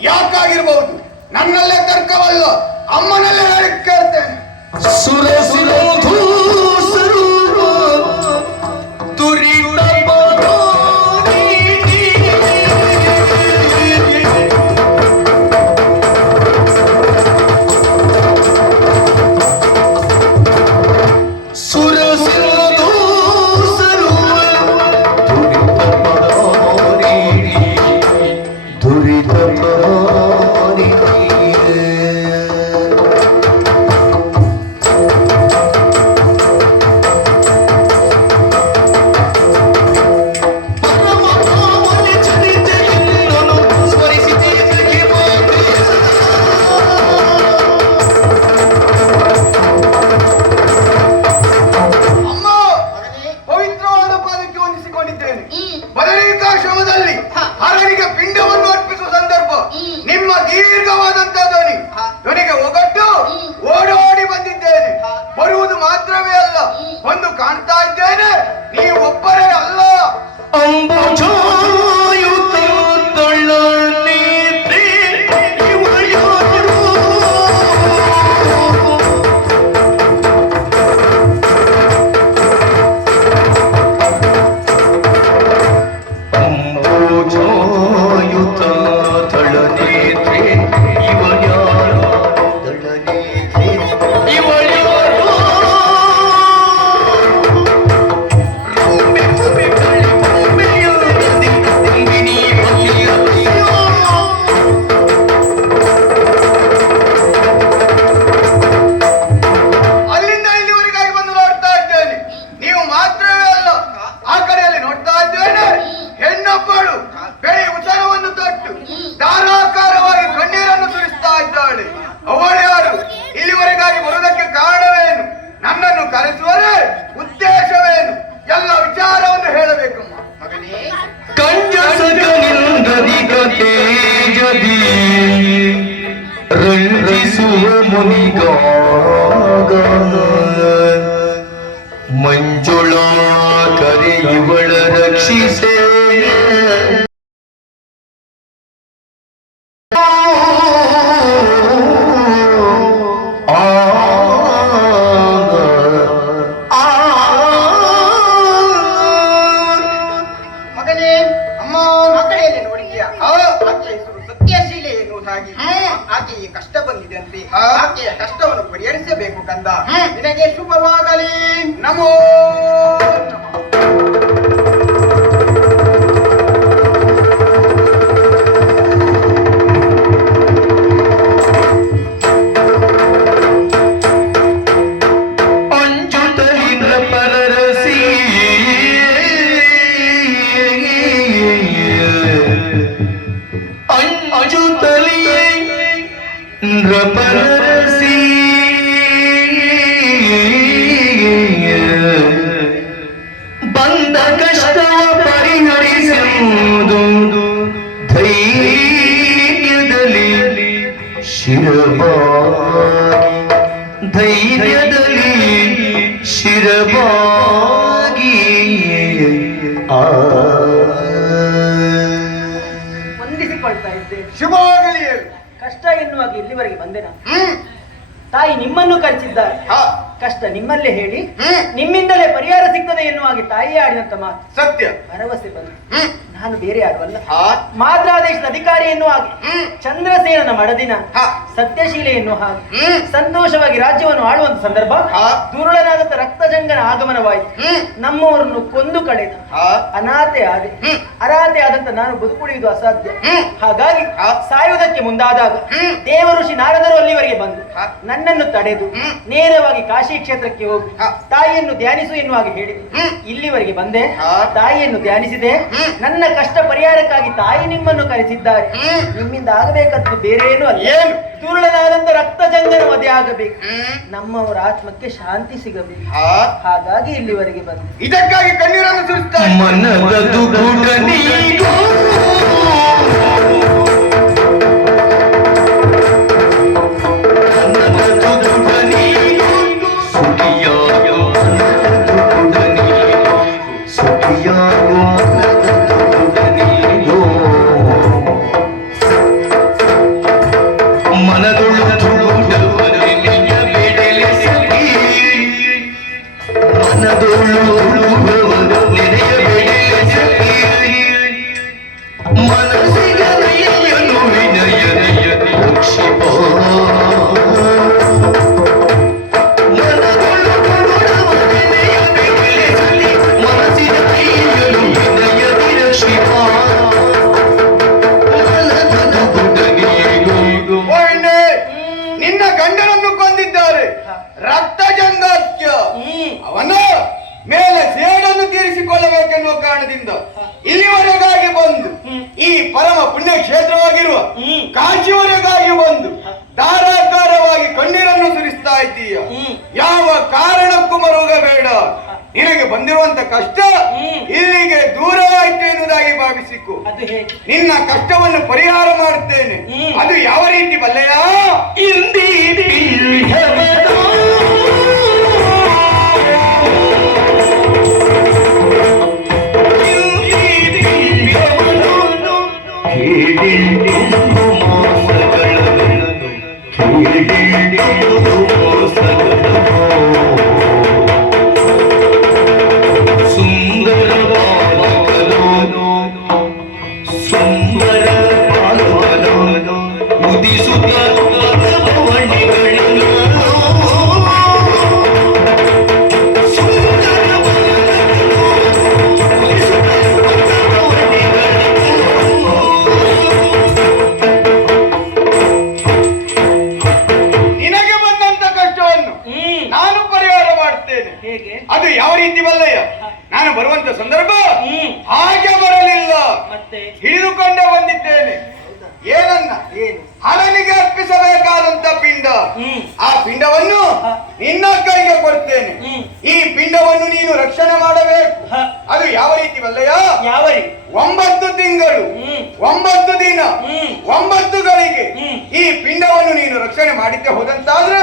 ಯಾಕಾಗಿರ್ಬಹುದು ನನ್ನಲ್ಲೇ ತರ್ಕವಲ್ಲ. ಅಮ್ಮನಲ್ಲೇ ಹೇಳಿ ಕೇಳ್ತೇನೆ. ಸುರ মনি গগন ನಿನಗೆ ಶಿರಬಾಗಿ ಧೈರ್ಯದಲ್ಲಿ ಶಿರಬಾಗಿ. ಆ ಹೊಂದಿಸಿಕೊಳ್ತಾ ಇದ್ದೆ ಶುಭವಾಗಲಿ ಕಷ್ಟ ಎನ್ನುವಾಗ ಇಲ್ಲಿವರೆಗೆ ಬಂದೆ ನಾನು. ತಾಯಿ ನಿಮ್ಮನ್ನು ಕರೆಸಿದ್ದಾರೆ. ಹಾ. ಕಷ್ಟ ನಿಮ್ಮಲ್ಲೇ ಹೇಳಿ ನಿಮ್ಮಿಂದಲೇ ಪರಿಹಾರ ಸಿಗ್ತದೆ ಎನ್ನುವ ಹಾಗೆ ತಾಯಿ ಆಡಿದಂತ ಮಾತು. ಸತ್ಯ. ಭರವಸೆ ಬಂತು. ನಾನು ಬೇರೆ ಯಾರು ಅಲ್ಲ ಮಾದ್ರಾದೇಶದ ಅಧಿಕಾರಿಯನ್ನು ಹಾಗೆ. ಚಂದ್ರಸೇನನ ಮಡದಿನ. ಸತ್ಯಶೀಲೆಯನ್ನು ಹಾಗೆ. ಸಂತೋಷವಾಗಿ ರಾಜ್ಯವನ್ನು ಆಳುವಂತ ಸಂದರ್ಭ. ದುರುಳನಾದಂತ ರಕ್ತಜಂಗನ ಆಗಮನವಾಯಿತು. ನಮ್ಮವರನ್ನು ಕೊಂದು ಕಳೆದ. ಅನಾಥೆ ಆದೆ. ಅರಾತೆ ಅನಾಥೆ ಆದಂತ ನಾನು ಬದುಕುಳಿಯುವುದು ಅಸಾಧ್ಯ. ಹಾಗಾಗಿ. ಸಾಯುವುದಕ್ಕೆ ಮುಂದಾದಾಗ ದೇವಋಷಿ ದೇವ ಋಷಿ ನಾರದರು ಅಲ್ಲಿವರೆಗೆ ಬಂದು ನನ್ನನ್ನು ತಡೆದು ನೇರವಾಗಿ ಕಾಶಿ ಕ್ಷೇತ್ರಕ್ಕೆ ಹೋಗಿ ತಾಯಿಯನ್ನು ಧ್ಯಾನಿಸು ಎನ್ನುವಾಗಿ ಹೇಳಿದೆ. ಇಲ್ಲಿವರೆಗೆ ಬಂದೆ. ತಾಯಿಯನ್ನು ಧ್ಯಾನಿಸಿದೆ. ನನ್ನ ಕಷ್ಟ ಪರಿಹಾರಕ್ಕಾಗಿ ತಾಯಿ ನಿಮ್ಮನ್ನು ಕರೆಸಿದ್ದಾರೆ. ನಿಮ್ಮಿಂದ ಆಗಬೇಕಾದ್ದು ಏನು ಅಲ್ಲ. ಏನು? ದುರುಳನಾದಂತ ರಕ್ತ ವಧೆ ಆಗಬೇಕು. ನಮ್ಮವರ ಆತ್ಮಕ್ಕೆ ಶಾಂತಿ ಸಿಗಬೇಕು. ಹಾಗಾಗಿ ಇಲ್ಲಿವರೆಗೆ ಬಂದೆ. ಇದಕ್ಕಾಗಿ ಕಣ್ಣೀರನ್ನು ಸುರಿಸ್ತಾ ಹ್ಮ್. ಕಾಶಿವರೆಗಾಗಿ ಬಂದು ಧಾರಾಕಾರವಾಗಿ ಕಣ್ಣೀರನ್ನು ಸುರಿಸ್ತಾ ಇದ್ದೀಯ. ಯಾವ ಕಾರಣಕ್ಕೂ ಮರುಗಬೇಡ ನಿನಗೆ ಬಂದಿರುವಂತ ಕಷ್ಟ. ಇಲ್ಲಿಗೆ ದೂರವಾಯಿತು ಎನ್ನುವುದಾಗಿ ಭಾವಿಸಿಕೊ. ನಿನ್ನ ಕಷ್ಟವನ್ನು ಪರಿಹಾರ ಮಾಡುತ್ತೇನೆ. ಅದು ಯಾವ ರೀತಿ ಬಲ್ಲೆಯ? ಅದು ಯಾವ ರೀತಿ ಬಲ್ಲಯ್ಯ? ನಾನು ಬರುವಂತ ಸಂದರ್ಭ ಹಾಗೆ ಬರಲಿಲ್ಲ. ಹಿಡಿದುಕೊಂಡೇ ಬಂದಿದ್ದೇನೆ. ಏನನ್ನ? ಹಣನಿಗೆ ಹರನಿಗೆ ಅರ್ಪಿಸಬೇಕಾದಂತ ಪಿಂಡ. ಆ ಪಿಂಡವನ್ನು ನಿನ್ನ ಕೈಗೆ ಕೊಡ್ತೇನೆ. ಈ ಪಿಂಡವನ್ನು ನೀನು ರಕ್ಷಣೆ ಮಾಡಬೇಕು. ಅದು ಯಾವ ರೀತಿ ಬಲ್ಲಯ್ಯ? ಯಾವ ರೀತಿ? ಒಂಬತ್ತು ತಿಂಗಳು. ಒಂಬತ್ತು ದಿನ. ಒಂಬತ್ತು ಒಂಬತ್ತುಗಳಿಗೆ ಹ್ಮ್. ಈ ಪಿಂಡವನ್ನು ನೀನು ರಕ್ಷಣೆ ಮಾಡಿದ್ದೆ ಹೋದಂತಾದ್ರೆ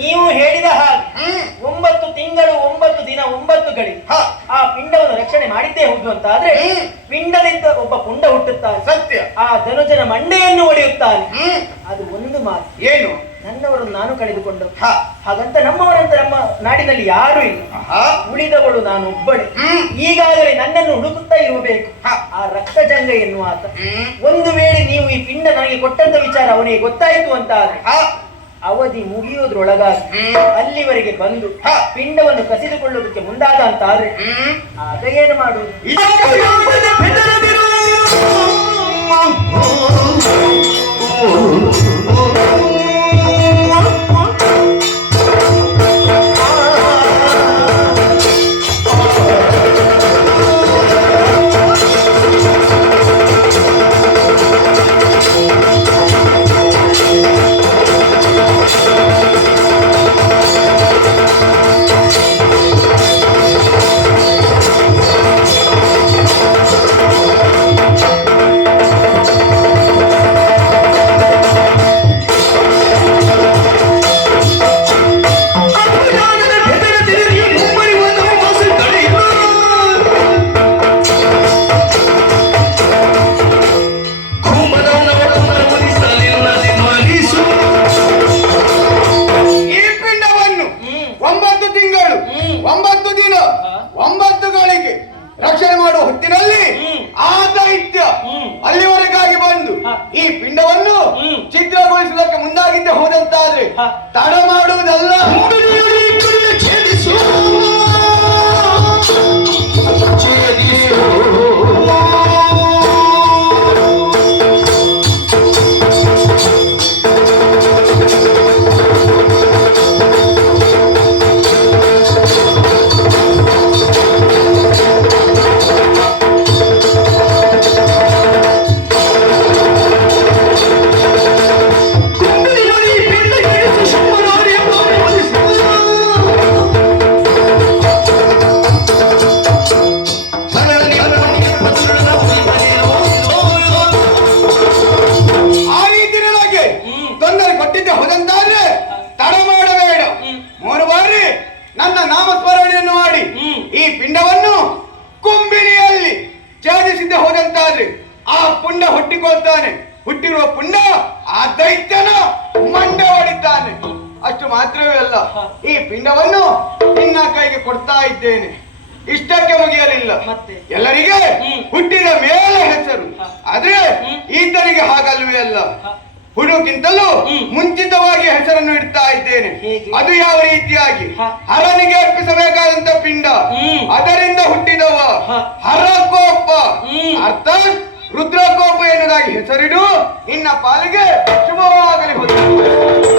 ನೀವು ಹೇಳಿದ ಹಾಗೆ. ಒಂಬತ್ತು ತಿಂಗಳು ಒಂಬತ್ತು ದಿನ ಒಂಬತ್ತು ಗಡಿ. ಆ ಪಿಂಡವನ್ನು ರಕ್ಷಣೆ ಮಾಡಿದ್ದೇ ಹೌದು ಅಂತ ಆದ್ರೆ. ಪಿಂಡದಿಂದ ಒಬ್ಬ ಪುಂಡ ಹುಟ್ಟುತ್ತಾನೆ. ಸತ್ಯ. ಆ ಧನುಜನ ಮಂಡೆಯನ್ನು ಒಡೆಯುತ್ತಾನೆ ಹ್ಮ್ ಅದು ಒಂದು ಮಾತು ಏನು ನನ್ನವರನ್ನು ನಾನು ಕಳೆದುಕೊಂಡು. ಹಾಗಂತ ನಮ್ಮವರಂತ ನಮ್ಮ ನಾಡಿನಲ್ಲಿ ಯಾರು ಇಲ್ಲ. ಉಳಿದವಳು ನಾನು ಒಬ್ಬಳೆ. ಈಗಾಗಲೇ ನನ್ನನ್ನು ಹುಡುಕುತ್ತಾ ಇರಬೇಕು. ಆ ರಕ್ತಜಂಗ ಎನ್ನುವ ಆತ ಒಂದು ವೇಳೆ ನೀವು ಈ ಪಿಂಡ ನನಗೆ ಕೊಟ್ಟಂತ ವಿಚಾರ ಅವನಿಗೆ ಗೊತ್ತಾಯಿತು ಅಂತ ಆದ್ರೆ ಅವಧಿ ಮುಗಿಯೋದ್ರೊಳಗಾಗಿ ಅಲ್ಲಿವರೆಗೆ ಬಂದು. ಪಿಂಡವನ್ನು ಕಸಿದುಕೊಳ್ಳುವುದಕ್ಕೆ ಮುಂದಾದ ಅಂತ ಆದ್ರೆ ಆಗ ಏನು ಮಾಡುವುದು ದೈತ್ಯನ ಮಂಡೆ ಹೊಡಿತಾನೆ ಅಷ್ಟು ಮಾತ್ರವೇ ಅಲ್ಲ ಈ ಪಿಂಡವನ್ನು ನಿನ್ನ ಕೈಗೆ ಕೊಡ್ತಾ ಇದ್ದೇನೆ. ಇಷ್ಟಕ್ಕೆ ಮುಗಿಯಲಿಲ್ಲ? ಎಲ್ಲರಿಗೆ ಹುಟ್ಟಿದ ಮೇಲೆ ಹೆಸರು. ಆದ್ರೆ. ಈತನಿಗೆ ಹಾಗಲ್ವೇ ಅಲ್ಲ. ಹುಡುಗಿಂತಲೂ ಮುಂಚಿತವಾಗಿ ಹೆಸರನ್ನು ಇಡ್ತಾ ಇದ್ದೇನೆ. ಅದು ಯಾವ ರೀತಿಯಾಗಿ. ಹರನಿಗೆ ಅರ್ಪಿಸಬೇಕಾದಂತ ಪಿಂಡ. ಅದರಿಂದ ಹುಟ್ಟಿದವ. ಹರ ಕೋಪ ಹ್ಮ್. ರುದ್ರಕೋಪ ಎನ್ನುವುದಾಗಿ ಹೆಸರಿಡು ನಿನ್ನ ಪಾಲಿಗೆ ಶುಭವಾಗಲಿ ಹೋದ